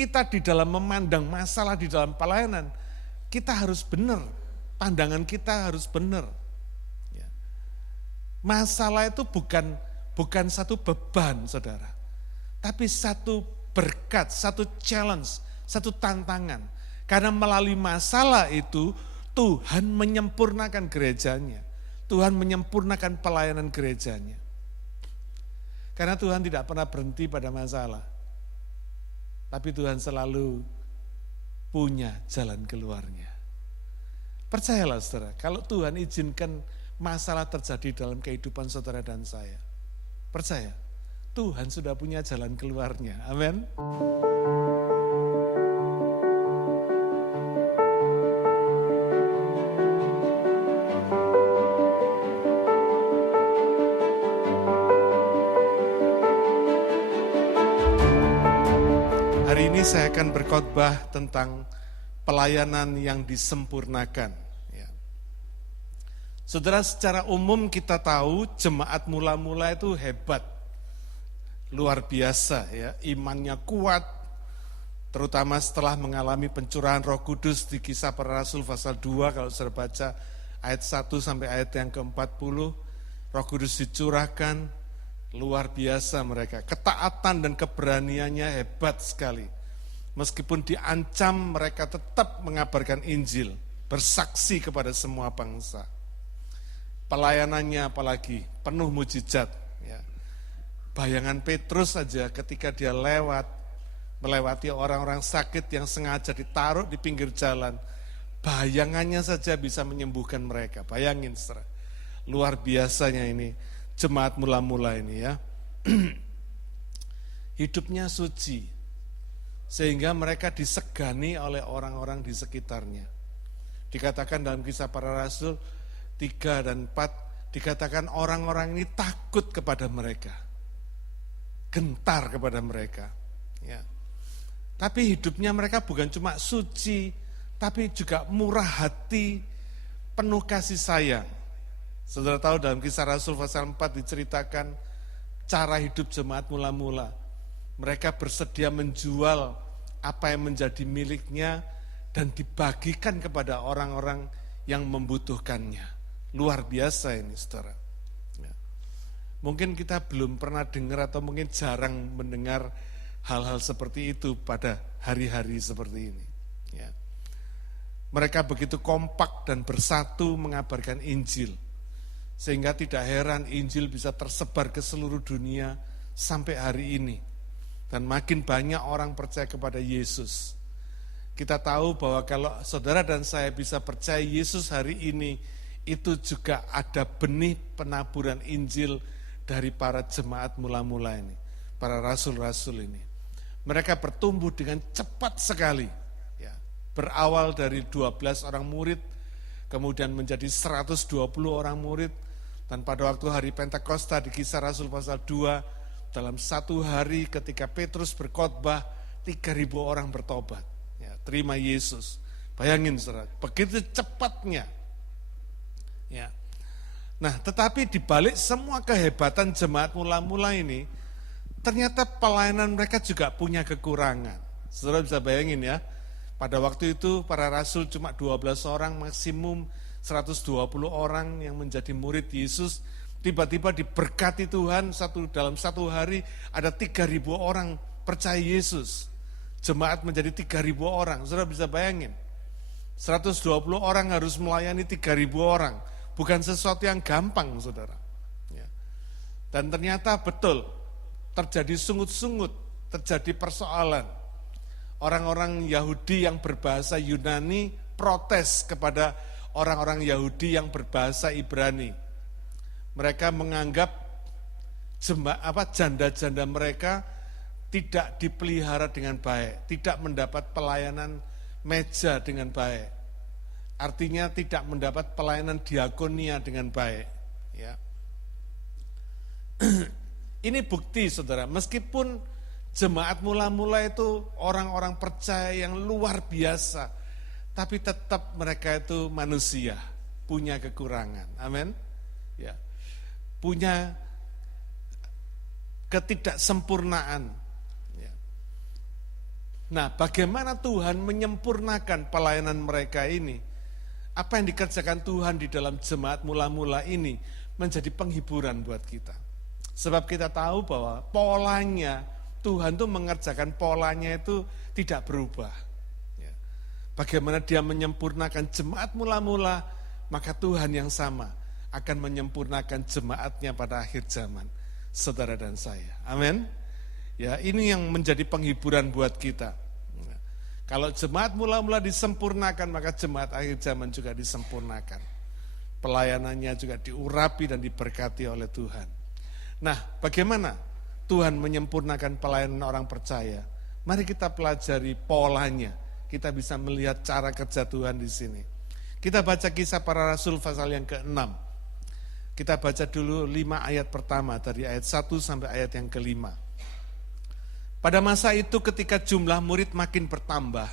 kita di dalam memandang masalah di dalam pelayanan, kita harus benar, pandangan kita harus benar. Ya. Masalah itu bukan satu beban, saudara, tapi satu berkat, satu challenge, satu tantangan. Karena melalui masalah itu Tuhan menyempurnakan gerejanya, Tuhan menyempurnakan pelayanan gerejanya. Karena Tuhan tidak pernah berhenti pada masalah, tapi Tuhan selalu punya jalan keluarnya. Percayalah saudara, kalau Tuhan izinkan masalah terjadi dalam kehidupan saudara dan saya, percaya, Tuhan sudah punya jalan keluarnya. Amin. Hari ini saya akan berkhotbah tentang pelayanan yang disempurnakan. Ya. Saudara, secara umum kita tahu jemaat mula-mula itu hebat, luar biasa, ya, imannya kuat, terutama setelah mengalami pencurahan Roh Kudus di Kisah Para Rasul pasal 2, kalau saudara baca ayat 1 sampai ayat yang ke-40, Roh Kudus dicurahkan. Luar biasa mereka, ketaatan dan keberaniannya hebat sekali. Meskipun diancam, mereka tetap mengabarkan Injil, bersaksi kepada semua bangsa. Pelayanannya apalagi penuh mujizat. Ya. Bayangan Petrus saja ketika dia melewati orang-orang sakit yang sengaja ditaruh di pinggir jalan, bayangannya saja bisa menyembuhkan mereka. Bayangin, saudara, luar biasanya ini. Jemaat mula-mula ini ya, hidupnya suci, sehingga mereka disegani oleh orang-orang di sekitarnya. Dikatakan dalam Kisah Para Rasul 3 dan 4, dikatakan orang-orang ini takut kepada mereka, gentar kepada mereka. Ya. Tapi hidupnya mereka bukan cuma suci, tapi juga murah hati, penuh kasih sayang. Saudara tahu dalam Kisah Rasul pasal 4 diceritakan cara hidup jemaat mula-mula. Mereka bersedia menjual apa yang menjadi miliknya dan dibagikan kepada orang-orang yang membutuhkannya. Luar biasa ini, saudara. Ya. Mungkin kita belum pernah dengar atau mungkin jarang mendengar hal-hal seperti itu pada hari-hari seperti ini. Ya. Mereka begitu kompak dan bersatu mengabarkan Injil. Sehingga tidak heran Injil bisa tersebar ke seluruh dunia sampai hari ini. Dan makin banyak orang percaya kepada Yesus. Kita tahu bahwa kalau saudara dan saya bisa percaya Yesus hari ini, itu juga ada benih penaburan Injil dari para jemaat mula-mula ini, para rasul-rasul ini. Mereka bertumbuh dengan cepat sekali. Ya, berawal dari 12 orang murid, kemudian menjadi 120 orang murid. Dan pada waktu hari Pentakosta di Kisah Rasul pasal 2, dalam satu hari ketika Petrus berkhotbah, 3.000 orang bertobat, ya, terima Yesus. Bayangin saudara, begitu cepatnya. Ya. Nah, tetapi dibalik semua kehebatan jemaat mula-mula ini, ternyata pelayanan mereka juga punya kekurangan. Saudara bisa bayangin ya, pada waktu itu para rasul cuma 12 orang maksimum, 120 orang yang menjadi murid Yesus, tiba-tiba diberkati Tuhan dalam satu hari ada 3.000 orang percaya Yesus. Jemaat menjadi 3.000 orang, saudara bisa bayangin. 120 orang harus melayani 3.000 orang, bukan sesuatu yang gampang, saudara. Ya. Dan ternyata betul, terjadi sungut-sungut, terjadi persoalan. Orang-orang Yahudi yang berbahasa Yunani protes kepada orang-orang Yahudi yang berbahasa Ibrani. Mereka menganggap janda-janda mereka tidak dipelihara dengan baik, tidak mendapat pelayanan meja dengan baik. Artinya tidak mendapat pelayanan diakonia dengan baik. Ya. Ini bukti saudara, meskipun jemaat mula-mula itu orang-orang percaya yang luar biasa, tapi tetap mereka itu manusia, punya kekurangan. Amin. Ya. Punya ketidaksempurnaan. Ya. Nah, bagaimana Tuhan menyempurnakan pelayanan mereka ini? Apa yang dikerjakan Tuhan di dalam jemaat mula-mula ini menjadi penghiburan buat kita. Sebab kita tahu bahwa polanya, Tuhan tuh mengerjakan polanya itu tidak berubah. Ya. Bagaimana dia menyempurnakan jemaat mula-mula, maka Tuhan yang sama akan menyempurnakan jemaatnya pada akhir zaman. Saudara dan saya. Amin. Ya, ini yang menjadi penghiburan buat kita. Kalau jemaat mula-mula disempurnakan, maka jemaat akhir zaman juga disempurnakan. Pelayanannya juga diurapi dan diberkati oleh Tuhan. Nah, bagaimana Tuhan menyempurnakan pelayanan orang percaya? Mari kita pelajari polanya. Kita bisa melihat cara kerja Tuhan di sini. Kita baca Kisah Para Rasul pasal yang ke-6. Kita baca dulu 5 ayat pertama, dari ayat 1 sampai ayat yang ke-5. Pada masa itu ketika jumlah murid makin bertambah,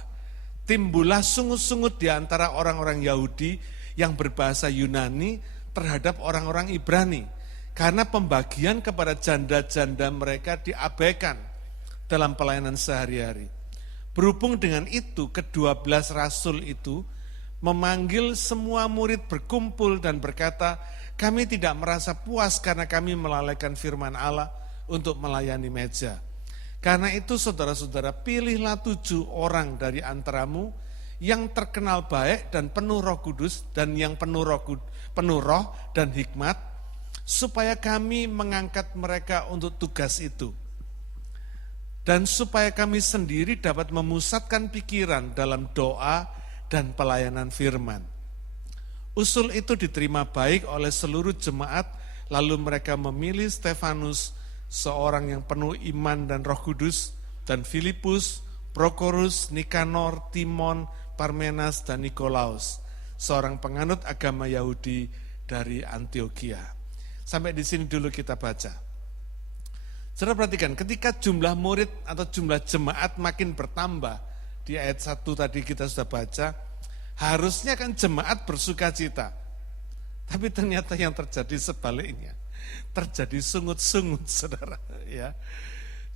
timbullah sungut-sungut di antara orang-orang Yahudi yang berbahasa Yunani terhadap orang-orang Ibrani. Karena pembagian kepada janda-janda mereka diabaikan dalam pelayanan sehari-hari. Berhubung dengan itu, ke-12 rasul itu memanggil semua murid berkumpul dan berkata, kami tidak merasa puas karena kami melalaikan firman Allah untuk melayani meja. Karena itu saudara-saudara, pilihlah 7 orang dari antaramu yang terkenal baik dan penuh Roh Kudus dan yang penuh roh dan hikmat, supaya kami mengangkat mereka untuk tugas itu. Dan supaya kami sendiri dapat memusatkan pikiran dalam doa dan pelayanan firman. Usul itu diterima baik oleh seluruh jemaat, lalu mereka memilih Stefanus, seorang yang penuh iman dan Roh Kudus, dan Filipus, Prokorus, Nikanor, Timon, Parmenas, dan Nikolaus, seorang penganut agama Yahudi dari Antioquia. Sampai di sini dulu kita baca. Saudara perhatikan, ketika jumlah murid atau jumlah jemaat makin bertambah, di ayat 1 tadi kita sudah baca, harusnya kan jemaat bersuka cita. Tapi ternyata yang terjadi sebaliknya. Terjadi sungut-sungut, saudara. Ya.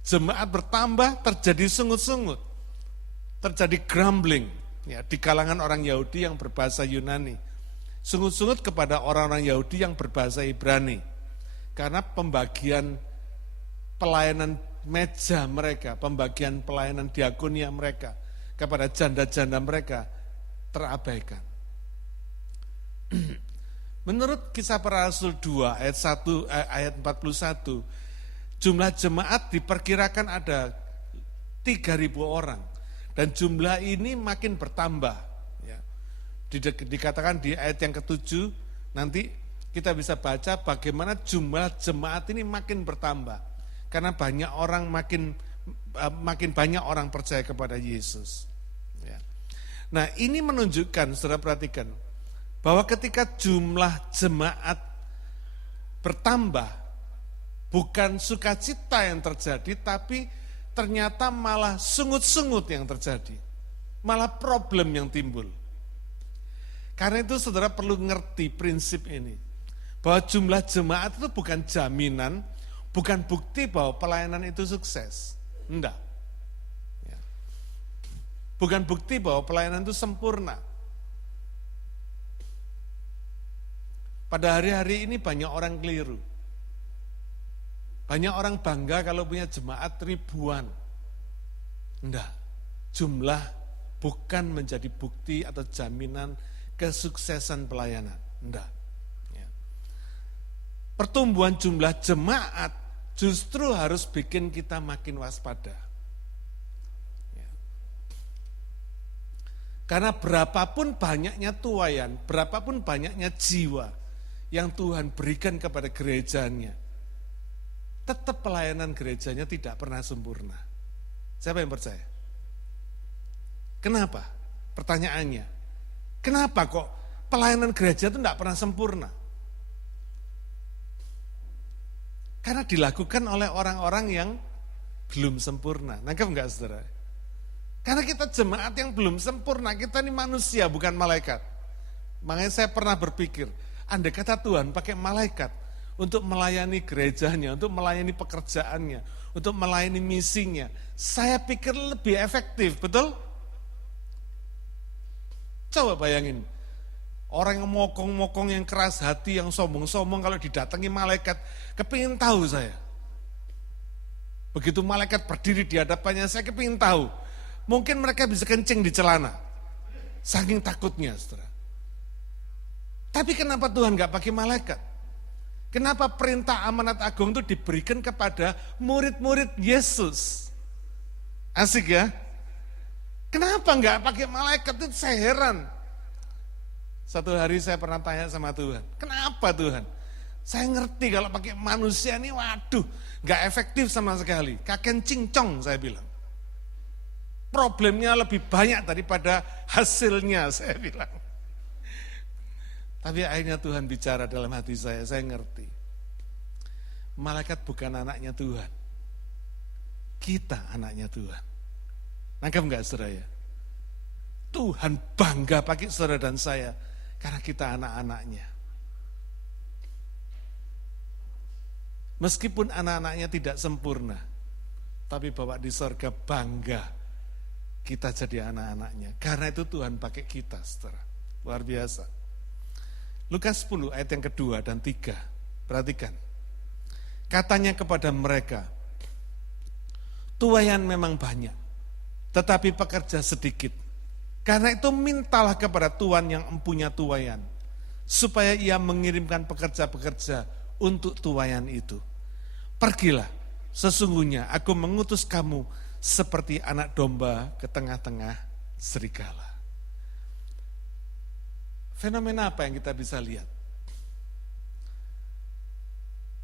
Jemaat bertambah, terjadi sungut-sungut. Terjadi grumbling ya, di kalangan orang Yahudi yang berbahasa Yunani. Sungut-sungut kepada orang-orang Yahudi yang berbahasa Ibrani. Karena pembagian pelayanan meja mereka, pembagian pelayanan diakonia mereka kepada janda-janda mereka terabaikan. Menurut Kisah Para Rasul 2 ayat 41, jumlah jemaat diperkirakan ada 3.000 orang dan jumlah ini makin bertambah. Ya. Dikatakan di ayat yang ke-7 nanti kita bisa baca bagaimana jumlah jemaat ini makin bertambah karena makin banyak orang percaya kepada Yesus. Ya. Nah, ini menunjukkan, saudara perhatikan, bahwa ketika jumlah jemaat bertambah, bukan sukacita yang terjadi, tapi ternyata malah sungut-sungut yang terjadi. Malah problem yang timbul. Karena itu saudara perlu ngerti prinsip ini. Bahwa jumlah jemaat itu bukan jaminan, bukan bukti bahwa pelayanan itu sukses. Enggak. Ya. Bukan bukti bahwa pelayanan itu sempurna. Pada hari-hari ini banyak orang keliru. Banyak orang bangga kalau punya jemaat ribuan. Enggak, jumlah bukan menjadi bukti atau jaminan kesuksesan pelayanan. Enggak. Ya. Pertumbuhan jumlah jemaat justru harus bikin kita makin waspada. Ya. Karena berapapun banyaknya tuaian, berapapun banyaknya jiwa yang Tuhan berikan kepada gerejanya, tetap pelayanan gerejanya tidak pernah sempurna. Siapa yang percaya? Kenapa? Pertanyaannya, kenapa kok pelayanan gereja itu tidak pernah sempurna? Karena dilakukan oleh orang-orang yang belum sempurna. Nangkep enggak, saudara? Karena kita jemaat yang belum sempurna, kita ini manusia bukan malaikat. Makanya saya pernah berpikir, andai kata Tuhan pakai malaikat untuk melayani gerejanya, untuk melayani pekerjaannya, untuk melayani misinya. Saya pikir lebih efektif, betul? Coba bayangin, orang yang mokong-mokong, yang keras hati, yang sombong-sombong, kalau didatangi malaikat, kepingin tahu saya. Begitu malaikat berdiri di hadapannya, saya kepingin tahu. Mungkin mereka bisa kencing di celana. Saking takutnya, saudara. Tapi kenapa Tuhan gak pakai malaikat? Kenapa perintah amanat agung itu diberikan kepada murid-murid Yesus? Asik ya? Kenapa gak pakai malaikat? Itu saya heran. Satu hari saya pernah tanya sama Tuhan, kenapa Tuhan? Saya ngerti kalau pakai manusia ini, waduh, gak efektif sama sekali. Kaken cincong, saya bilang. Problemnya lebih banyak daripada hasilnya, saya bilang. Tapi akhirnya Tuhan bicara dalam hati saya ngerti. Malaikat bukan anaknya Tuhan. Kita anaknya Tuhan. Nangkep enggak saudara ya? Tuhan bangga pakai saudara dan saya, karena kita anak-anaknya. Meskipun anak-anaknya tidak sempurna, tapi Bapak di sorga bangga kita jadi anak-anaknya. Karena itu Tuhan pakai kita, saudara. Luar biasa. Lukas 10 ayat yang kedua dan 3. Perhatikan. Katanya kepada mereka, tuaian memang banyak, tetapi pekerja sedikit. Karena itu mintalah kepada Tuhan yang empunya tuaian, supaya ia mengirimkan pekerja-pekerja untuk tuaian itu. Pergilah, sesungguhnya aku mengutus kamu seperti anak domba ke tengah-tengah serigala. Fenomena apa yang kita bisa lihat?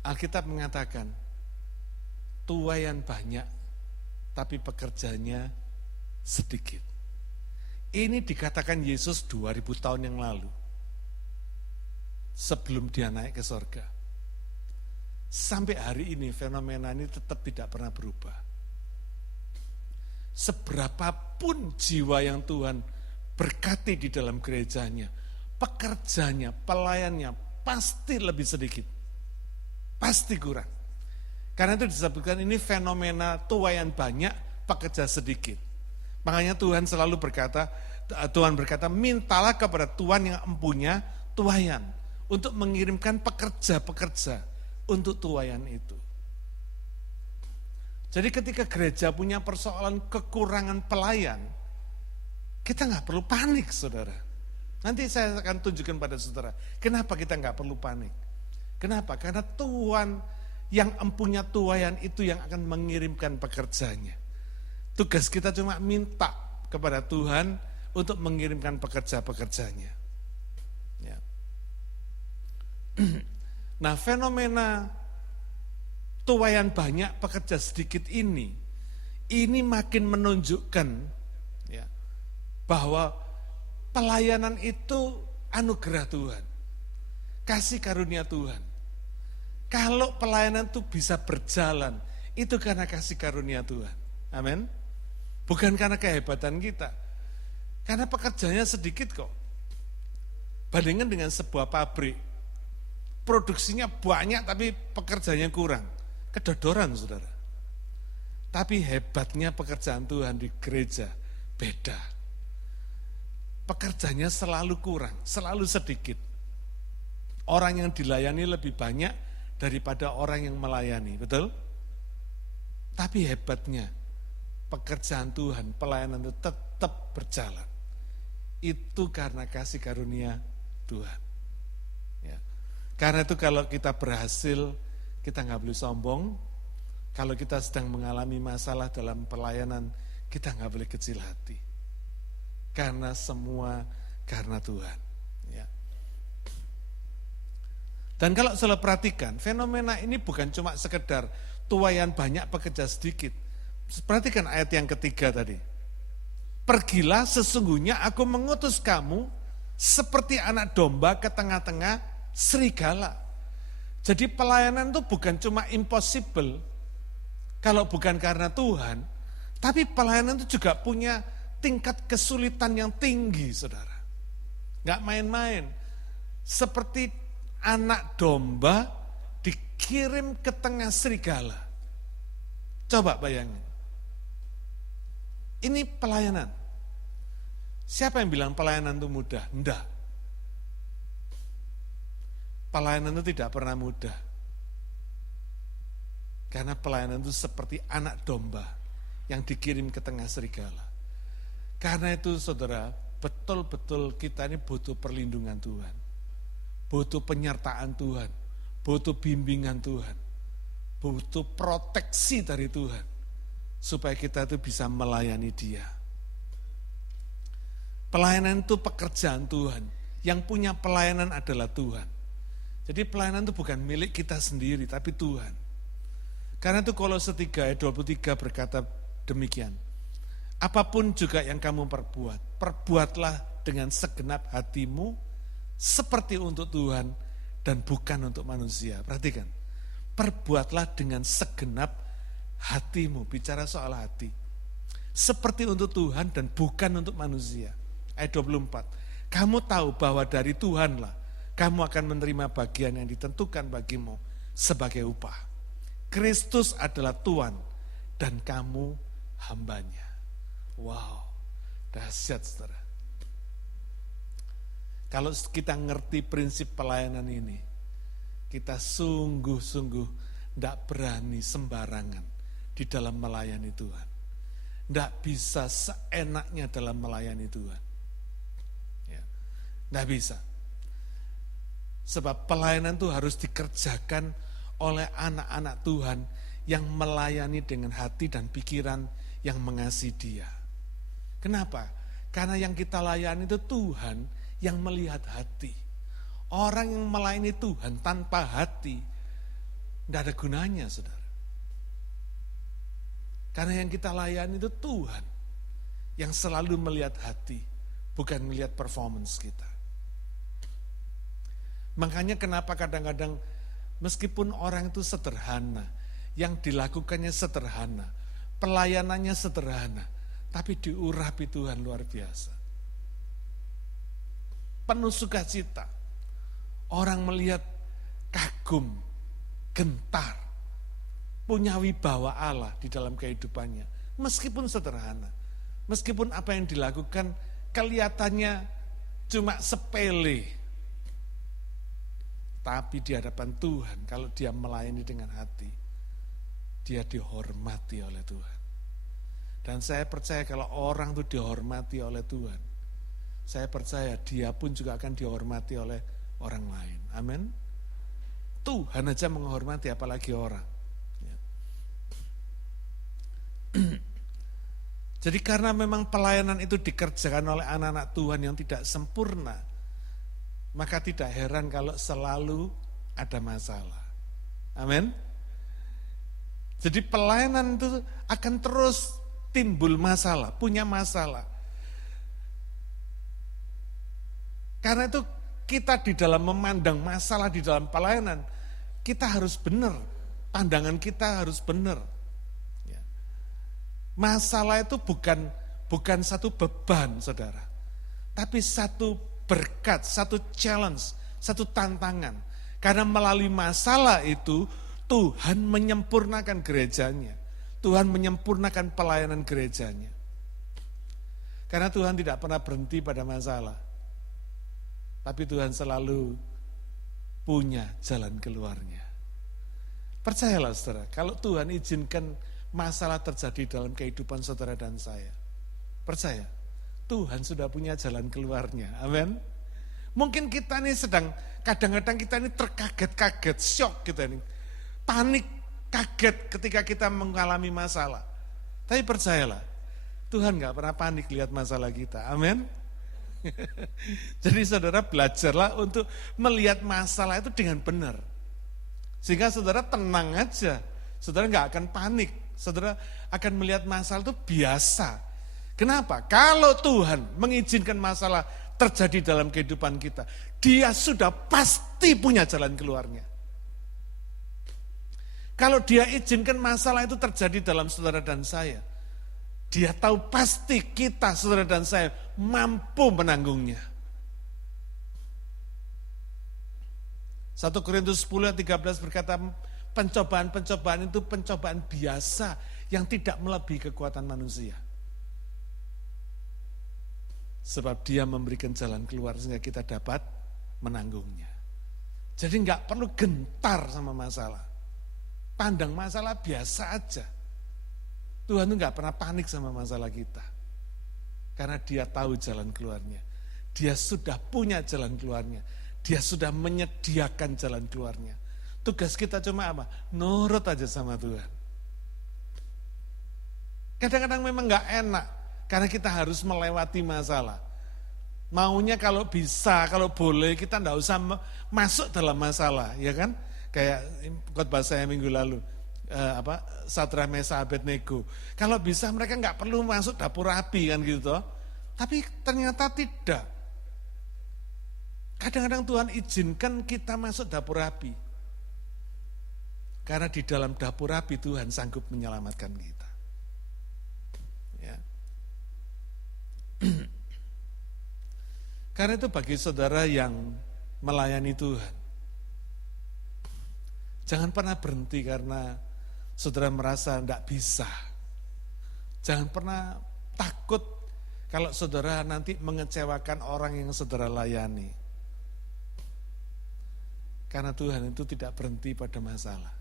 Alkitab mengatakan, tuaian banyak, tapi pekerjanya sedikit. Ini dikatakan Yesus 2000 tahun yang lalu, sebelum dia naik ke sorga. Sampai hari ini fenomena ini tetap tidak pernah berubah. Seberapapun jiwa yang Tuhan berkati di dalam gerejanya, pekerjanya, pelayannya pasti lebih sedikit. Pasti kurang. Karena itu disebutkan ini fenomena tuaian banyak, pekerja sedikit. Makanya Tuhan selalu berkata, mintalah kepada Tuhan yang empunya tuaian untuk mengirimkan pekerja-pekerja untuk tuaian itu. Jadi ketika gereja punya persoalan kekurangan pelayan, kita nggak perlu panik, saudara. Nanti saya akan tunjukkan pada saudara, kenapa kita nggak perlu panik. Kenapa? Karena Tuhan yang empunya tuaian itu yang akan mengirimkan pekerjanya. Tugas kita cuma minta kepada Tuhan untuk mengirimkan pekerja-pekerjanya. Ya. Nah, fenomena tuaian banyak, pekerja sedikit ini makin menunjukkan ya, bahwa pelayanan itu anugerah Tuhan, kasih karunia Tuhan. Kalau pelayanan itu bisa berjalan, itu karena kasih karunia Tuhan. Amin. Bukan karena kehebatan kita. Karena pekerjanya sedikit kok. Bandingkan dengan sebuah pabrik. Produksinya banyak tapi pekerjanya kurang. Kedodoran, saudara. Tapi hebatnya pekerjaan Tuhan di gereja beda. Pekerjanya selalu kurang, selalu sedikit. Orang yang dilayani lebih banyak daripada orang yang melayani, betul? Tapi hebatnya pekerjaan Tuhan, pelayanan itu tetap berjalan. Itu karena kasih karunia Tuhan. Ya. Karena itu kalau kita berhasil, kita nggak boleh sombong. Kalau kita sedang mengalami masalah dalam pelayanan, kita nggak boleh kecil hati. Karena semua karena Tuhan. Ya. Dan kalau saudara perhatikan, fenomena ini bukan cuma sekedar tuaian banyak pekerja sedikit. Perhatikan ayat yang ketiga tadi. Pergilah, sesungguhnya aku mengutus kamu seperti anak domba ke tengah-tengah serigala. Jadi pelayanan itu bukan cuma impossible kalau bukan karena Tuhan, tapi pelayanan itu juga punya tingkat kesulitan yang tinggi, saudara. Nggak main-main. Seperti anak domba dikirim ke tengah serigala. Coba bayangin. Ini pelayanan. Siapa yang bilang pelayanan itu mudah? Enggak. Pelayanan itu tidak pernah mudah. Karena pelayanan itu seperti anak domba yang dikirim ke tengah serigala. Karena itu saudara, betul-betul kita ini butuh perlindungan Tuhan. Butuh penyertaan Tuhan. Butuh bimbingan Tuhan. Butuh proteksi dari Tuhan. Supaya kita itu bisa melayani Dia. Pelayanan itu pekerjaan Tuhan. Yang punya pelayanan adalah Tuhan. Jadi pelayanan itu bukan milik kita sendiri, tapi Tuhan. Karena itu Kolose 3 ayat 23 berkata demikian. Apapun juga yang kamu perbuat, perbuatlah dengan segenap hatimu seperti untuk Tuhan dan bukan untuk manusia. Perhatikan, perbuatlah dengan segenap hatimu, bicara soal hati. Seperti untuk Tuhan dan bukan untuk manusia. Ayat 24, kamu tahu bahwa dari Tuhanlah kamu akan menerima bagian yang ditentukan bagimu sebagai upah. Kristus adalah Tuhan dan kamu hambanya. Wow, dahsyat saudara. Kalau kita ngerti prinsip pelayanan ini, kita sungguh-sungguh tidak berani sembarangan di dalam melayani Tuhan. Tidak bisa seenaknya dalam melayani Tuhan. Ya, tidak bisa. Sebab pelayanan itu harus dikerjakan oleh anak-anak Tuhan yang melayani dengan hati dan pikiran yang mengasihi Dia. Kenapa? Karena yang kita layani itu Tuhan yang melihat hati. Orang yang melayani Tuhan tanpa hati, tidak ada gunanya, saudara. Karena yang kita layani itu Tuhan yang selalu melihat hati, bukan melihat performance kita. Makanya kenapa kadang-kadang meskipun orang itu sederhana, yang dilakukannya sederhana, pelayanannya sederhana, tapi diurapi Tuhan luar biasa. Penuh sukacita. Orang melihat kagum, gentar, punya wibawa Allah di dalam kehidupannya. Meskipun sederhana, meskipun apa yang dilakukan kelihatannya cuma sepele. Tapi di hadapan Tuhan, kalau dia melayani dengan hati, dia dihormati oleh Tuhan. Dan saya percaya kalau orang itu dihormati oleh Tuhan, saya percaya dia pun juga akan dihormati oleh orang lain. Amin. Tuhan aja menghormati, apalagi orang. Ya. Jadi karena memang pelayanan itu dikerjakan oleh anak-anak Tuhan yang tidak sempurna, maka tidak heran kalau selalu ada masalah. Amin. Jadi pelayanan itu akan terus timbul masalah, punya masalah. Karena itu kita di dalam memandang masalah di dalam pelayanan, kita harus benar, pandangan kita harus benar. Ya. Masalah itu bukan satu beban, saudara, tapi satu berkat, satu challenge, satu tantangan. Karena melalui masalah itu, Tuhan menyempurnakan gerejanya. Tuhan menyempurnakan pelayanan gerejanya. Karena Tuhan tidak pernah berhenti pada masalah. Tapi Tuhan selalu punya jalan keluarnya. Percayalah saudara, kalau Tuhan izinkan masalah terjadi dalam kehidupan saudara dan saya, percaya, Tuhan sudah punya jalan keluarnya. Amin. Mungkin kita ini kadang-kadang kita ini terkaget-kaget, syok kita ini. Panik, kaget ketika kita mengalami masalah. Tapi percayalah, Tuhan gak pernah panik lihat masalah kita. Amin. Jadi saudara belajarlah untuk melihat masalah itu dengan benar. Sehingga saudara tenang aja. Saudara gak akan panik. Saudara akan melihat masalah itu biasa. Kenapa? Kalau Tuhan mengizinkan masalah terjadi dalam kehidupan kita, Dia sudah pasti punya jalan keluarnya. Kalau Dia izinkan masalah itu terjadi dalam saudara dan saya, Dia tahu pasti kita, saudara dan saya, mampu menanggungnya. 1 Korintus 10 ayat 13 berkata, Pencobaan-pencobaan itu pencobaan biasa yang tidak melebihi kekuatan manusia. Sebab dia memberikan jalan keluar sehingga kita dapat menanggungnya. Jadi nggak perlu gentar sama masalah. Pandang masalah biasa aja. Tuhan itu nggak pernah panik sama masalah kita. Karena dia tahu jalan keluarnya. Dia sudah punya jalan keluarnya. Dia sudah menyediakan jalan keluarnya. Tugas kita cuma apa? Nurut aja sama Tuhan. Kadang-kadang memang nggak enak. Karena kita harus melewati masalah. Maunya kalau bisa, kalau boleh kita enggak usah masuk dalam masalah, ya kan? Kayak khotbah saya minggu lalu, Sadrak Mesak Abednego. Kalau bisa mereka enggak perlu masuk dapur api kan gitu. Tapi ternyata tidak. Kadang-kadang Tuhan izinkan kita masuk dapur api. Karena di dalam dapur api Tuhan sanggup menyelamatkan kita. Ya. Karena itu bagi saudara yang melayani Tuhan, jangan pernah berhenti karena saudara merasa tidak bisa. Jangan pernah takut kalau saudara nanti mengecewakan orang yang saudara layani. Karena Tuhan itu tidak berhenti pada masalah.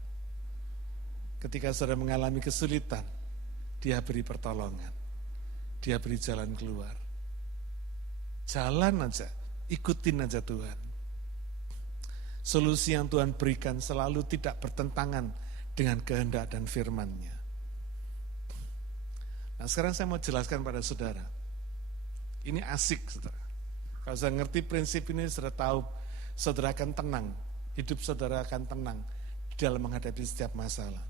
Ketika saudara mengalami kesulitan, Dia beri pertolongan, Dia beri jalan keluar. Jalan aja, ikutin aja Tuhan. Solusi yang Tuhan berikan selalu tidak bertentangan dengan kehendak dan firman-Nya. Nah sekarang saya mau jelaskan pada saudara. Ini asik saudara. Kalau saya ngerti prinsip ini, saudara tahu saudara akan tenang. Hidup saudara akan tenang di dalam menghadapi setiap masalah.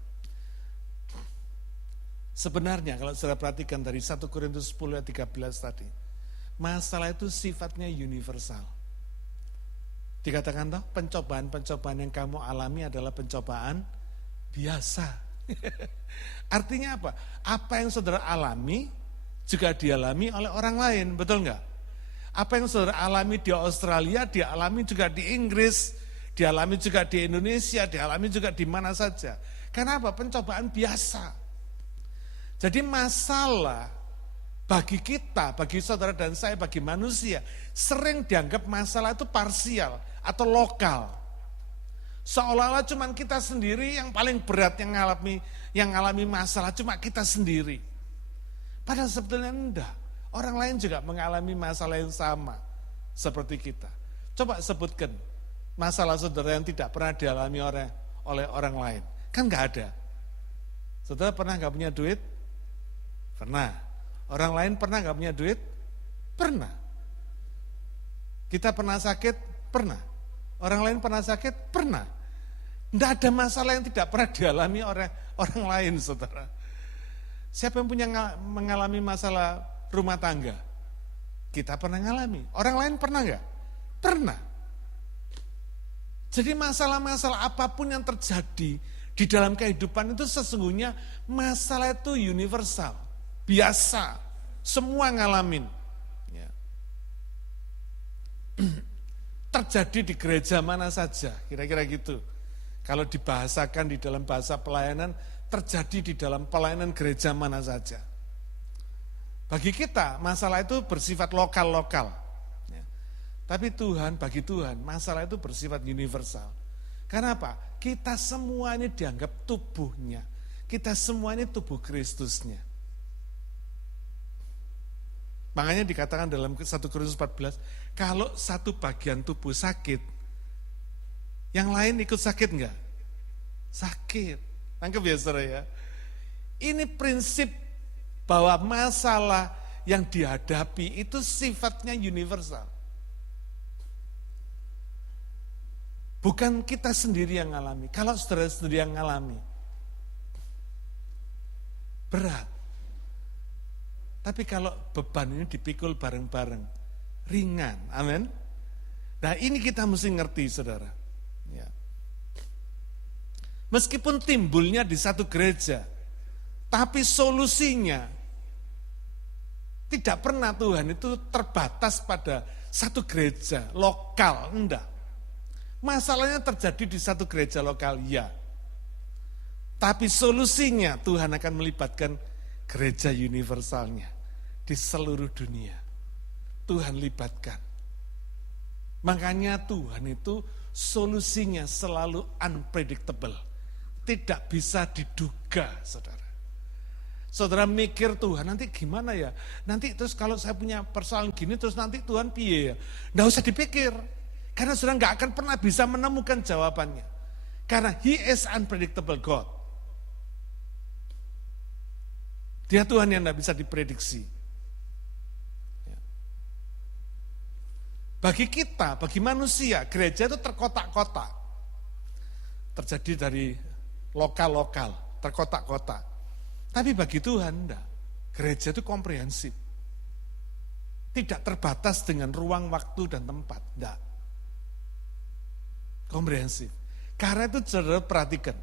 Sebenarnya kalau saudara perhatikan dari 1 Korintus 10 ayat 13 tadi, masalah itu sifatnya universal. Dikatakan toh, pencobaan-pencobaan yang kamu alami adalah pencobaan biasa. Artinya apa? Apa yang saudara alami juga dialami oleh orang lain, betul enggak? Apa yang saudara alami di Australia, dialami juga di Inggris, dialami juga di Indonesia, dialami juga di mana saja. Karena apa? Pencobaan biasa. Jadi masalah bagi kita, bagi saudara dan saya, bagi manusia, sering dianggap masalah itu parsial atau lokal. Seolah-olah cuma kita sendiri yang paling berat yang ngalami masalah, cuma kita sendiri. Padahal sebetulnya enggak. Orang lain juga mengalami masalah yang sama seperti kita. Coba sebutkan masalah saudara yang tidak pernah dialami oleh orang lain. Kan enggak ada. Saudara pernah enggak punya duit? Pernah. Orang lain pernah gak punya duit? Pernah. Kita pernah sakit? Pernah. Orang lain pernah sakit? Pernah. Tidak ada masalah yang tidak pernah dialami oleh orang lain, saudara. Siapa yang mengalami masalah rumah tangga? Kita pernah mengalami. Orang lain pernah gak? Pernah. Jadi masalah-masalah apapun yang terjadi di dalam kehidupan itu sesungguhnya masalah itu universal. Biasa, semua ngalamin. Ya. Terjadi di gereja mana saja, kira-kira gitu. Kalau dibahasakan di dalam bahasa pelayanan, terjadi di dalam pelayanan gereja mana saja. Bagi kita, masalah itu bersifat lokal-lokal. Ya. Tapi bagi Tuhan, masalah itu bersifat universal. Karena apa? Kita semua ini dianggap tubuhnya. Kita semua ini tubuh Kristusnya. Makanya dikatakan dalam 1 Korintus 14, kalau satu bagian tubuh sakit, yang lain ikut sakit enggak? Sakit. Tangkap ya saudara ya. Ini prinsip bahwa masalah yang dihadapi itu sifatnya universal. Bukan kita sendiri yang ngalami. Kalau saudara sendiri yang ngalami, berat. Tapi kalau beban ini dipikul bareng-bareng, ringan, amin. Nah ini kita mesti ngerti saudara. Ya. Meskipun timbulnya di satu gereja, tapi solusinya tidak pernah Tuhan itu terbatas pada satu gereja lokal, enggak. Masalahnya terjadi di satu gereja lokal, ya. Tapi solusinya Tuhan akan melibatkan gereja universalnya di seluruh dunia. Tuhan libatkan. Makanya Tuhan itu solusinya selalu unpredictable. Tidak bisa diduga, saudara. Saudara mikir Tuhan nanti gimana ya? Nanti terus kalau saya punya persoalan gini terus nanti Tuhan piye ya? Nggak usah dipikir. Karena saudara nggak akan pernah bisa menemukan jawabannya. Karena He is unpredictable God. Dia Tuhan yang nggak bisa diprediksi. Ya. Bagi kita, bagi manusia, gereja itu terkotak-kotak. Terjadi dari lokal-lokal, terkotak-kotak. Tapi bagi Tuhan enggak. Gereja itu komprehensif. Tidak terbatas dengan ruang, waktu, dan tempat. Enggak. Komprehensif. Karena itu saudara perhatikan.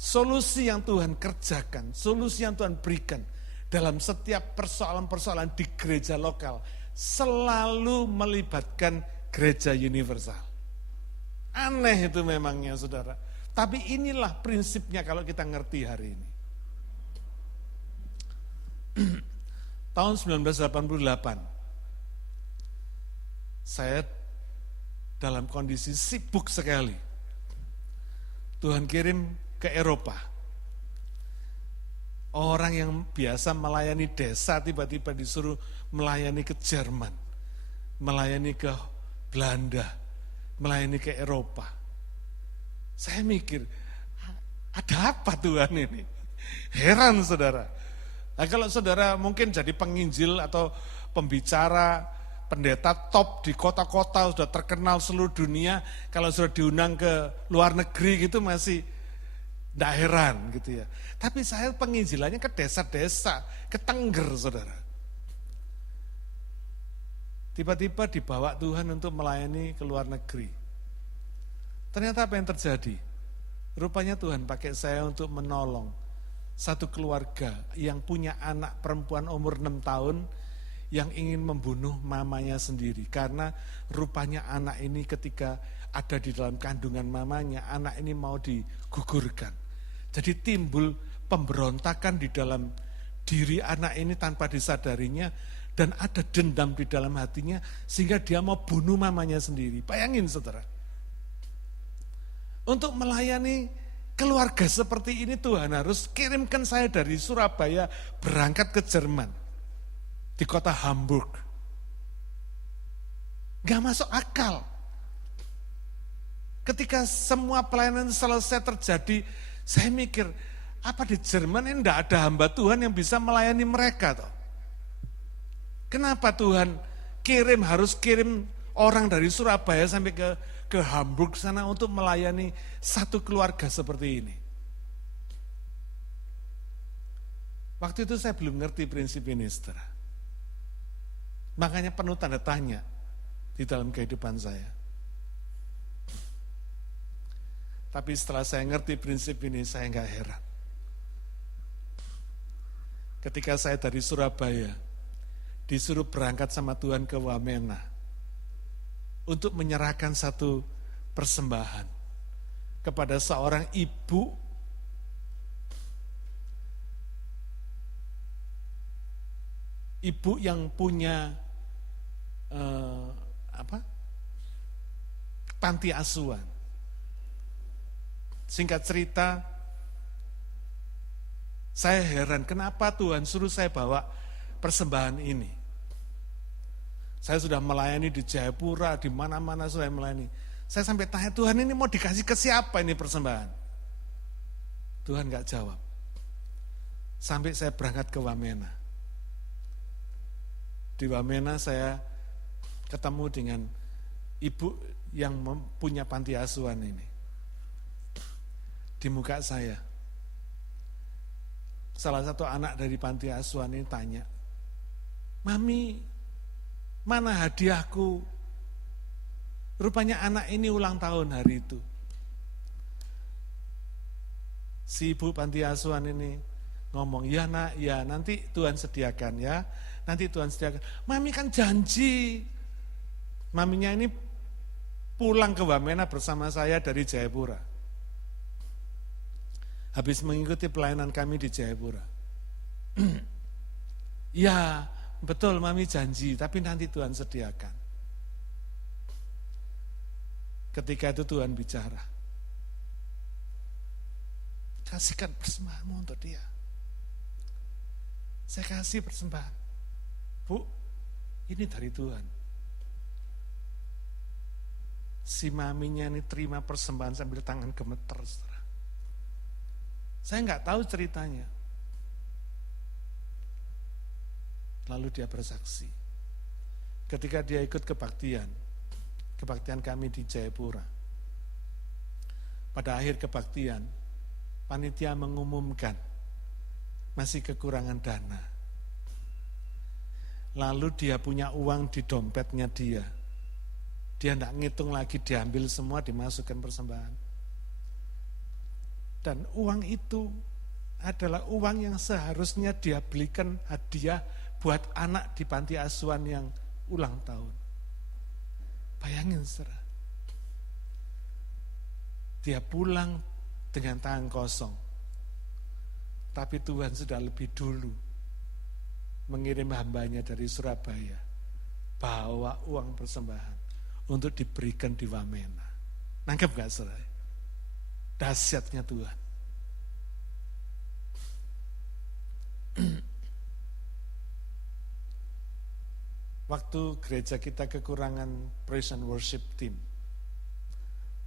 Solusi yang Tuhan kerjakan, solusi yang Tuhan berikan dalam setiap persoalan-persoalan di gereja lokal selalu melibatkan gereja universal. Aneh itu memangnya saudara. Tapi inilah prinsipnya kalau kita ngerti hari ini. Tahun 1988, saya dalam kondisi sibuk sekali. Tuhan kirim ke Eropa. Orang yang biasa melayani desa tiba-tiba disuruh melayani ke Jerman, melayani ke Belanda, melayani ke Eropa. Saya mikir, ada apa Tuhan ini? Heran saudara. Nah, kalau saudara mungkin jadi penginjil atau pembicara, pendeta top di kota-kota, sudah terkenal seluruh dunia, kalau sudah diundang ke luar negeri gitu masih tidak heran gitu ya. Tapi saya penginjilannya ke desa-desa, ke Tengger saudara. Tiba-tiba dibawa Tuhan untuk melayani ke luar negeri. Ternyata apa yang terjadi? Rupanya Tuhan pakai saya untuk menolong satu keluarga yang punya anak perempuan umur 6 tahun yang ingin membunuh mamanya sendiri. Karena rupanya anak ini ketika ada di dalam kandungan mamanya, anak ini mau digugurkan. Jadi timbul pemberontakan di dalam diri anak ini tanpa disadarinya dan ada dendam di dalam hatinya sehingga dia mau bunuh mamanya sendiri. Bayangin saudara. Untuk melayani keluarga seperti ini Tuhan harus kirimkan saya dari Surabaya berangkat ke Jerman. Di kota Hamburg. Gak masuk akal. Ketika semua pelayanan selesai terjadi, saya mikir, apa di Jerman ini enggak ada hamba Tuhan yang bisa melayani mereka toh? Kenapa Tuhan harus kirim orang dari Surabaya sampai ke Hamburg sana untuk melayani satu keluarga seperti ini. Waktu itu saya belum ngerti prinsip ini, saudara. Makanya penuh tanda tanya di dalam kehidupan saya. Tapi setelah saya ngerti prinsip ini, saya enggak heran. Ketika saya dari Surabaya, disuruh berangkat sama Tuhan ke Wamena, untuk menyerahkan satu persembahan kepada seorang ibu yang punya panti asuhan. Singkat cerita, saya heran kenapa Tuhan suruh saya bawa persembahan ini. Saya sudah melayani di Jayapura, di mana-mana saya melayani. Saya sampai tanya, Tuhan ini mau dikasih ke siapa ini persembahan? Tuhan enggak jawab. Sampai saya berangkat ke Wamena. Di Wamena saya ketemu dengan ibu yang punya panti asuhan ini. Di muka saya, salah satu anak dari panti asuhan ini tanya, Mami, mana hadiahku? Rupanya anak ini ulang tahun hari itu. Si ibu panti asuhan ini ngomong, ya nak, ya nanti Tuhan sediakan ya. Nanti Tuhan sediakan. Mami kan janji. Maminya ini pulang ke Wamena bersama saya dari Jayapura. habis mengikuti pelayanan kami di Jayapura. Ya, betul Mami janji, tapi nanti Tuhan sediakan. Ketika itu Tuhan bicara, kasihkan persembahanmu untuk dia. Saya kasih persembahan. Bu, ini dari Tuhan. Si maminya ini terima persembahan sambil tangan gemeter. Saudara. Saya nggak tahu ceritanya. Lalu dia bersaksi. Ketika dia ikut kebaktian kami di Jayapura. Pada akhir kebaktian, panitia mengumumkan masih kekurangan dana. Lalu dia punya uang di dompetnya dia. Dia tidak ngitung lagi, diambil semua, dimasukkan persembahan. Dan uang itu adalah uang yang seharusnya dia belikan hadiah buat anak di panti asuhan yang ulang tahun. Bayangin saudara. Dia pulang dengan tangan kosong. Tapi Tuhan sudah lebih dulu mengirim hambanya dari Surabaya bawa uang persembahan untuk diberikan di Wamena. Nangkep gak saudara? Dahsyatnya Tuhan. Waktu gereja kita kekurangan praise and worship team,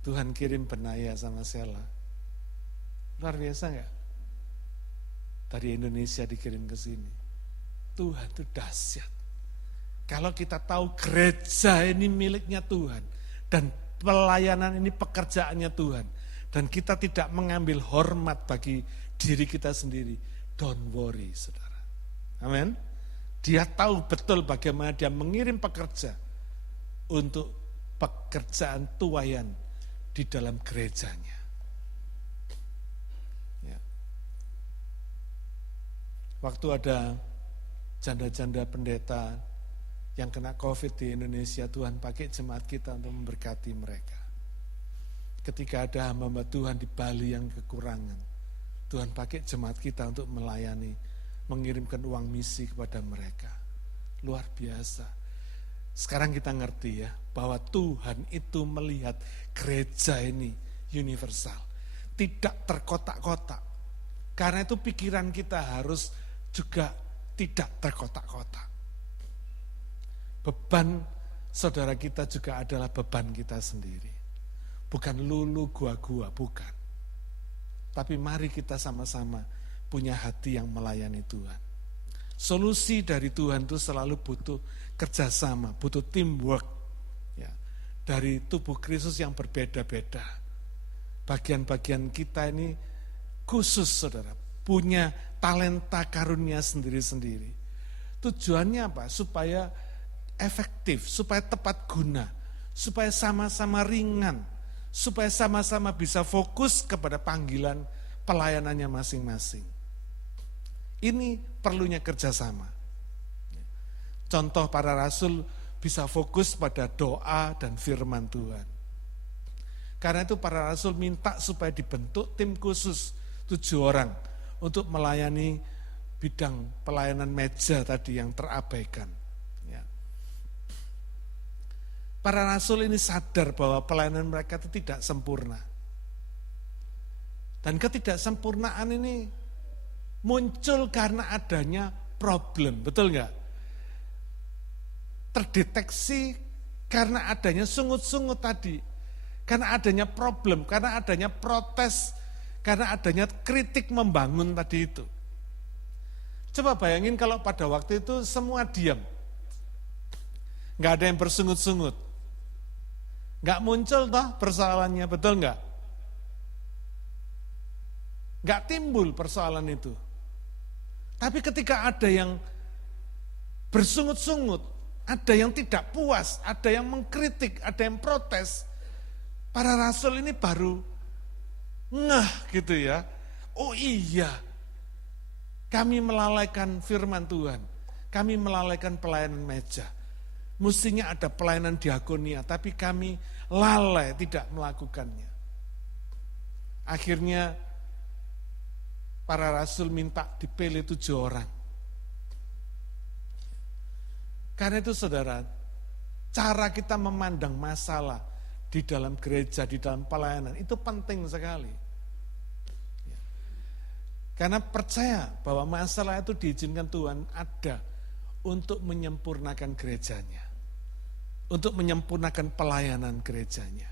Tuhan kirim Benaya sama Sela. Luar biasa gak? Dari Indonesia dikirim ke sini. Tuhan itu dahsyat. Kalau kita tahu gereja ini miliknya Tuhan dan pelayanan ini pekerjaannya Tuhan dan kita tidak mengambil hormat bagi diri kita sendiri, don't worry saudara. Amin. Dia tahu betul bagaimana dia mengirim pekerja untuk pekerjaan tuayan di dalam gerejanya. Ya. Waktu ada janda-janda pendeta yang kena COVID di Indonesia, Tuhan pakai jemaat kita untuk memberkati mereka. Ketika ada hamba Tuhan di Bali yang kekurangan, Tuhan pakai jemaat kita untuk melayani, mengirimkan uang misi kepada mereka. Luar biasa. Sekarang kita ngerti ya, bahwa Tuhan itu melihat gereja ini universal. Tidak terkotak-kotak. Karena itu pikiran kita harus juga tidak terkotak-kotak. Beban saudara kita juga adalah beban kita sendiri. Bukan lulu gua-gua, bukan. Tapi mari kita sama-sama punya hati yang melayani Tuhan. Solusi dari Tuhan itu selalu butuh kerjasama, butuh teamwork. Ya, dari tubuh Kristus yang berbeda-beda. Bagian-bagian kita ini khusus saudara, punya talenta karunia sendiri-sendiri. Tujuannya apa? Supaya efektif, supaya tepat guna, supaya sama-sama ringan, supaya sama-sama bisa fokus kepada panggilan pelayanannya masing-masing. Ini perlunya kerjasama. Contoh para rasul bisa fokus pada doa dan firman Tuhan. Karena itu para rasul minta supaya dibentuk tim khusus 7 orang untuk melayani bidang pelayanan meja tadi yang terabaikan. Ya. Para rasul ini sadar bahwa pelayanan mereka itu tidak sempurna. Dan ketidaksempurnaan ini muncul karena adanya problem, betul enggak? Terdeteksi karena adanya sungut-sungut tadi, karena adanya problem, karena adanya protes, karena adanya kritik membangun tadi itu. Coba bayangin kalau pada waktu itu semua diam, enggak ada yang bersungut-sungut, enggak muncul toh persoalannya, betul enggak? Enggak timbul persoalan itu. Tapi ketika ada yang bersungut-sungut, ada yang tidak puas, ada yang mengkritik, ada yang protes, para rasul ini baru ngeh gitu ya. Oh iya, kami melalaikan firman Tuhan, kami melalaikan pelayanan meja. Mestinya ada pelayanan diakonia, tapi kami lalai tidak melakukannya. Akhirnya para rasul minta dipilih 7 orang. Karena itu saudara, cara kita memandang masalah di dalam gereja, di dalam pelayanan, itu penting sekali. Karena percaya bahwa masalah itu diizinkan Tuhan ada untuk menyempurnakan gerejanya, untuk menyempurnakan pelayanan gerejanya.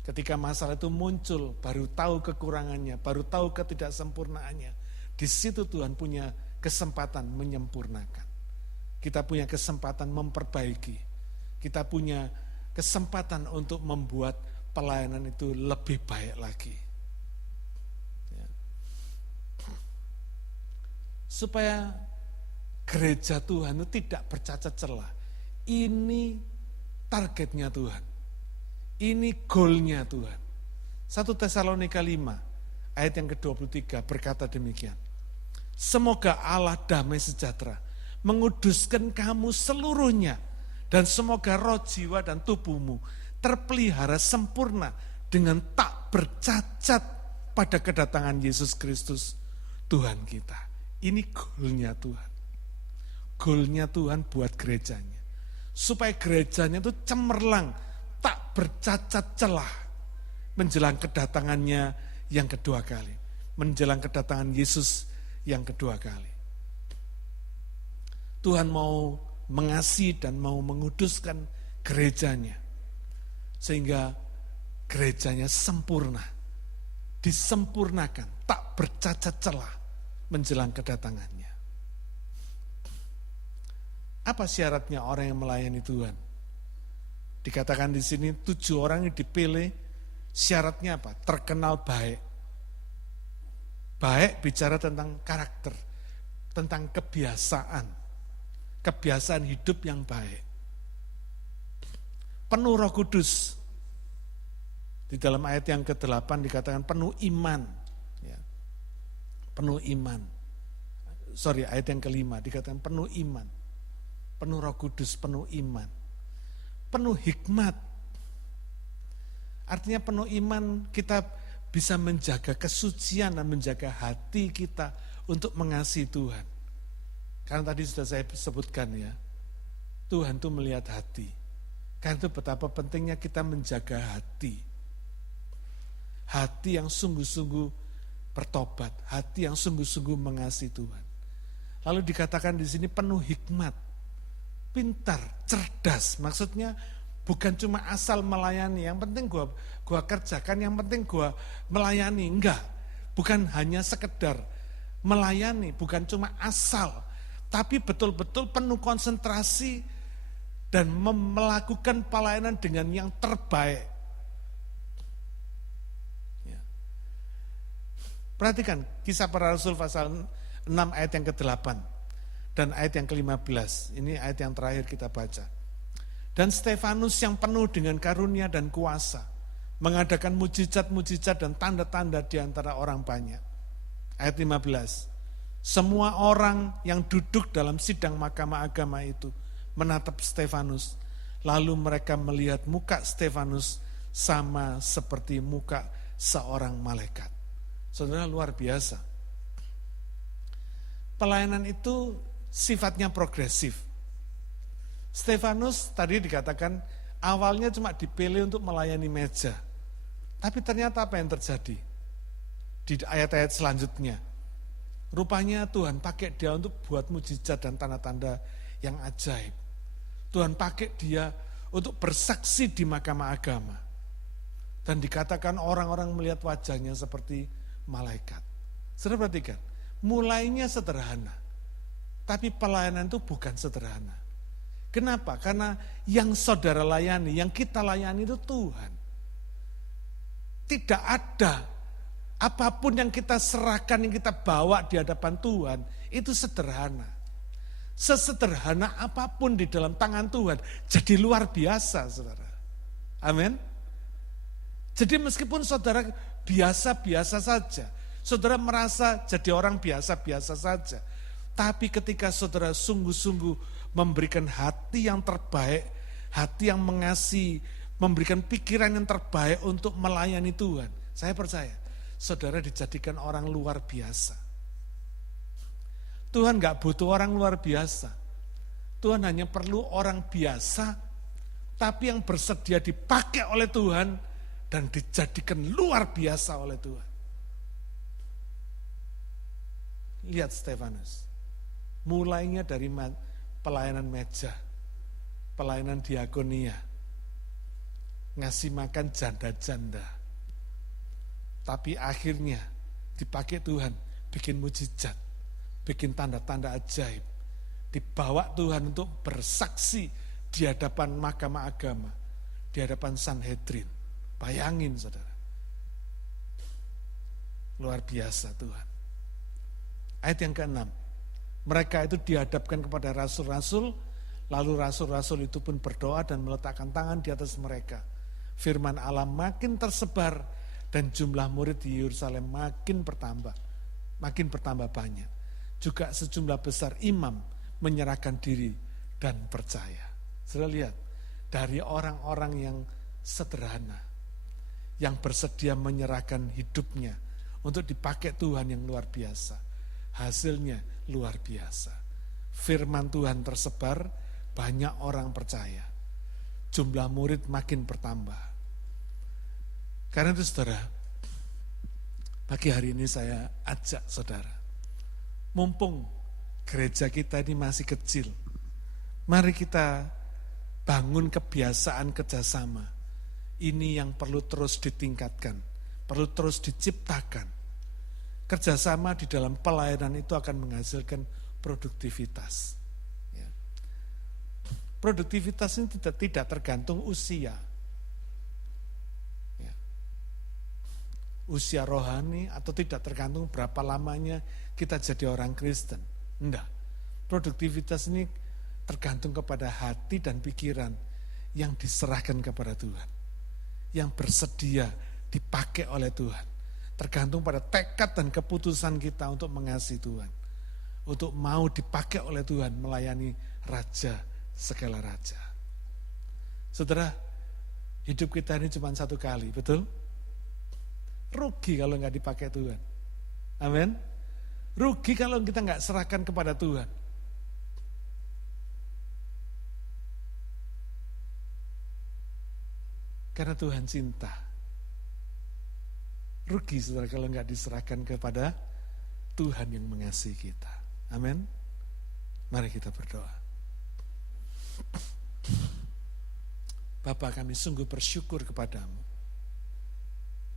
Ketika masalah itu muncul, baru tahu kekurangannya, baru tahu ketidaksempurnaannya. Di situ Tuhan punya kesempatan menyempurnakan. Kita punya kesempatan memperbaiki. Kita punya kesempatan untuk membuat pelayanan itu lebih baik lagi. Ya. Supaya gereja Tuhan itu tidak bercacat celah. Ini targetnya Tuhan. Ini goalnya Tuhan. 1 Tesalonika 5 ayat yang ke-23 berkata demikian. Semoga Allah damai sejahtera menguduskan kamu seluruhnya, dan semoga roh, jiwa, dan tubuhmu terpelihara sempurna dengan tak bercacat pada kedatangan Yesus Kristus Tuhan kita. Ini goalnya Tuhan. Goalnya Tuhan buat gerejanya. Supaya gerejanya itu cemerlang, tak bercacat celah menjelang kedatangannya yang kedua kali. Menjelang kedatangan Yesus yang kedua kali. Tuhan mau mengasihi dan mau menguduskan gerejanya. Sehingga gerejanya sempurna. Disempurnakan, tak bercacat celah menjelang kedatangannya. Apa syaratnya orang yang melayani Tuhan? Dikatakan di sini 7 orang yang dipilih, syaratnya apa? Terkenal baik. Baik bicara tentang karakter, tentang kebiasaan. Kebiasaan hidup yang baik. Penuh Roh Kudus. Di dalam ayat yang ke-8 dikatakan penuh iman. Ya. Penuh iman. Ayat yang ke-5 dikatakan penuh iman. Penuh Roh Kudus, penuh iman. Penuh hikmat. Artinya penuh iman kita bisa menjaga kesucian dan menjaga hati kita untuk mengasihi Tuhan. Karena tadi sudah saya sebutkan ya, Tuhan itu melihat hati. Karena itu betapa pentingnya kita menjaga hati. Hati yang sungguh-sungguh bertobat, hati yang sungguh-sungguh mengasihi Tuhan. Lalu dikatakan di sini penuh hikmat, pintar, cerdas. Maksudnya bukan cuma asal melayani, yang penting gua kerjakan, yang penting gua melayani. Enggak, bukan hanya sekedar melayani, bukan cuma asal, tapi betul-betul penuh konsentrasi dan melakukan pelayanan dengan yang terbaik. Ya. Perhatikan Kisah Para Rasul pasal 6 ayat yang ke-8 dan ayat yang ke-15. Ini ayat yang terakhir kita baca. Dan Stefanus yang penuh dengan karunia dan kuasa mengadakan mujizat-mujizat dan tanda-tanda di antara orang banyak. Ayat 15. Semua orang yang duduk dalam sidang mahkamah agama itu menatap Stefanus. Lalu mereka melihat muka Stefanus sama seperti muka seorang malaikat. Saudara, luar biasa. Pelayanan itu sifatnya progresif. Stefanus tadi dikatakan awalnya cuma dipilih untuk melayani meja. Tapi ternyata apa yang terjadi? Di ayat-ayat selanjutnya. Rupanya Tuhan pakai dia untuk buat mujizat dan tanda-tanda yang ajaib. Tuhan pakai dia untuk bersaksi di mahkamah agama. Dan dikatakan orang-orang melihat wajahnya seperti malaikat. Saudara perhatikan, mulainya sederhana. Tapi pelayanan itu bukan sederhana. Kenapa? Karena yang saudara layani, yang kita layani itu Tuhan. Tidak ada apapun yang kita serahkan, yang kita bawa di hadapan Tuhan, itu sederhana. Sesederhana apapun di dalam tangan Tuhan, jadi luar biasa, saudara. Amin. Jadi meskipun saudara biasa-biasa saja, saudara merasa jadi orang biasa-biasa saja, tapi ketika saudara sungguh-sungguh memberikan hati yang terbaik, hati yang mengasihi, memberikan pikiran yang terbaik untuk melayani Tuhan, saya percaya, saudara dijadikan orang luar biasa. Tuhan gak butuh orang luar biasa. Tuhan hanya perlu orang biasa, tapi yang bersedia dipakai oleh Tuhan dan dijadikan luar biasa oleh Tuhan. Lihat Stefanus, mulainya dari pelayanan meja, pelayanan diakonia, ngasih makan janda-janda. Tapi akhirnya dipakai Tuhan, bikin mujizat, bikin tanda-tanda ajaib. Dibawa Tuhan untuk bersaksi di hadapan mahkamah agama, di hadapan Sanhedrin. Bayangin saudara. Luar biasa Tuhan. Ayat yang ke-6. Mereka itu dihadapkan kepada rasul-rasul, lalu rasul-rasul itu pun berdoa dan meletakkan tangan di atas mereka. Firman Allah makin tersebar dan jumlah murid di Yerusalem makin bertambah banyak. Juga sejumlah besar imam menyerahkan diri dan percaya. Sudah lihat, dari orang-orang yang sederhana, yang bersedia menyerahkan hidupnya untuk dipakai Tuhan yang luar biasa. Hasilnya luar biasa. Firman Tuhan tersebar, banyak orang percaya. Jumlah murid makin bertambah. Karena itu saudara, pagi hari ini saya ajak saudara, mumpung gereja kita ini masih kecil, mari kita bangun kebiasaan kerjasama. Ini yang perlu terus ditingkatkan, perlu terus diciptakan. Kerjasama di dalam pelayanan itu akan menghasilkan produktivitas. Ya. Produktivitas ini tidak tergantung usia. Ya. Usia rohani atau tidak tergantung berapa lamanya kita jadi orang Kristen. Enggak. Produktivitas ini tergantung kepada hati dan pikiran yang diserahkan kepada Tuhan. Yang bersedia dipakai oleh Tuhan. Tergantung pada tekad dan keputusan kita untuk mengasihi Tuhan. Untuk mau dipakai oleh Tuhan melayani Raja segala Raja. Saudara, hidup kita ini cuma satu kali, betul? Rugi kalau nggak dipakai Tuhan. Amin. Rugi kalau kita nggak serahkan kepada Tuhan. Karena Tuhan cinta. Rugi saudara kalau nggak diserahkan kepada Tuhan yang mengasihi kita. Amin. Mari kita berdoa. Bapa, kami sungguh bersyukur kepadamu.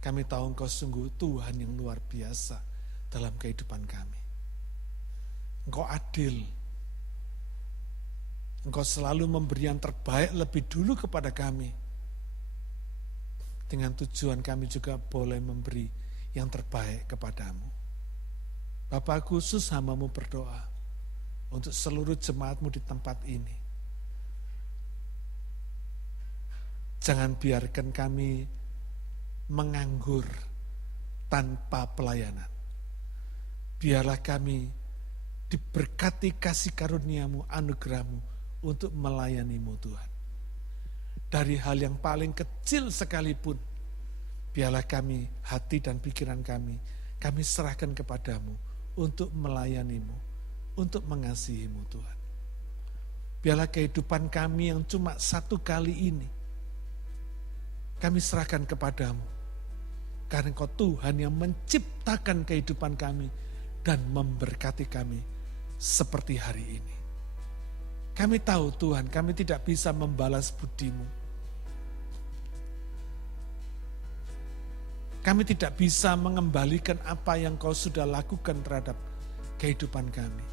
Kami tahu Engkau sungguh Tuhan yang luar biasa dalam kehidupan kami. Engkau adil. Engkau selalu memberi yang terbaik lebih dulu kepada kami. Dengan tujuan kami juga boleh memberi yang terbaik kepadamu. Bapa, khusus hamba-Mu berdoa untuk seluruh jemaat-Mu di tempat ini. Jangan biarkan kami menganggur tanpa pelayanan. Biarlah kami diberkati kasih karunia-Mu, anugerah-Mu untuk melayani-Mu Tuhan. Dari hal yang paling kecil sekalipun, biarlah kami, hati dan pikiran kami serahkan kepadamu untuk melayanimu, untuk mengasihimu Tuhan. Biarlah kehidupan kami yang cuma satu kali ini, kami serahkan kepadamu. Karena Engkau Tuhan yang menciptakan kehidupan kami dan memberkati kami seperti hari ini. Kami tahu Tuhan, kami tidak bisa membalas budimu. Kami tidak bisa mengembalikan apa yang Kau sudah lakukan terhadap kehidupan kami.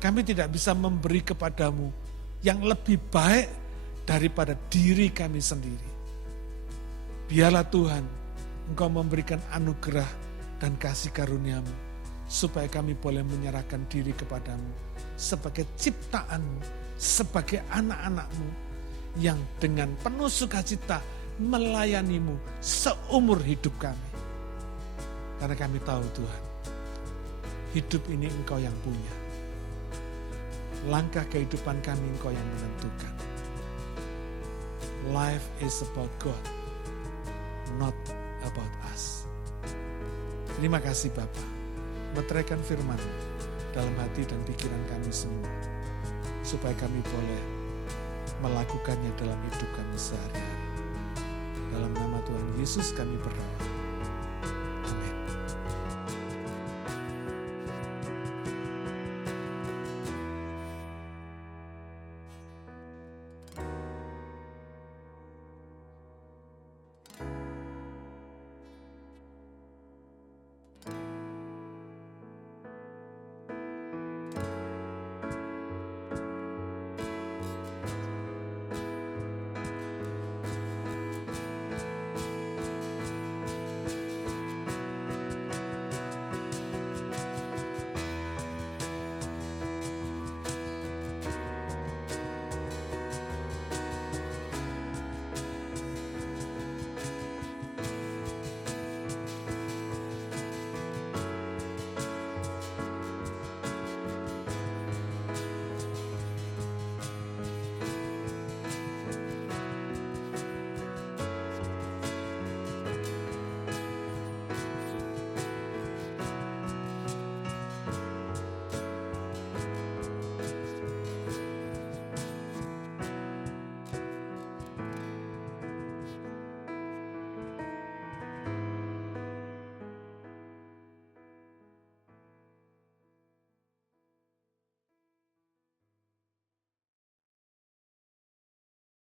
Kami tidak bisa memberi kepadamu yang lebih baik daripada diri kami sendiri. Biarlah Tuhan, Engkau memberikan anugerah dan kasih karunia-Mu, supaya kami boleh menyerahkan diri kepadamu sebagai ciptaan-Mu, sebagai anak-anak-Mu, yang dengan penuh sukacita melayani-Mu seumur hidup kami. Karena kami tahu Tuhan, hidup ini Engkau yang punya. Langkah kehidupan kami Engkau yang menentukan. Life is about God, not about us. Terima kasih Bapa, meteraikan firman dalam hati dan pikiran kami semua, supaya kami boleh melakukannya dalam hidup kami sehari-hari. Dalam nama Tuhan Yesus kami berdoa.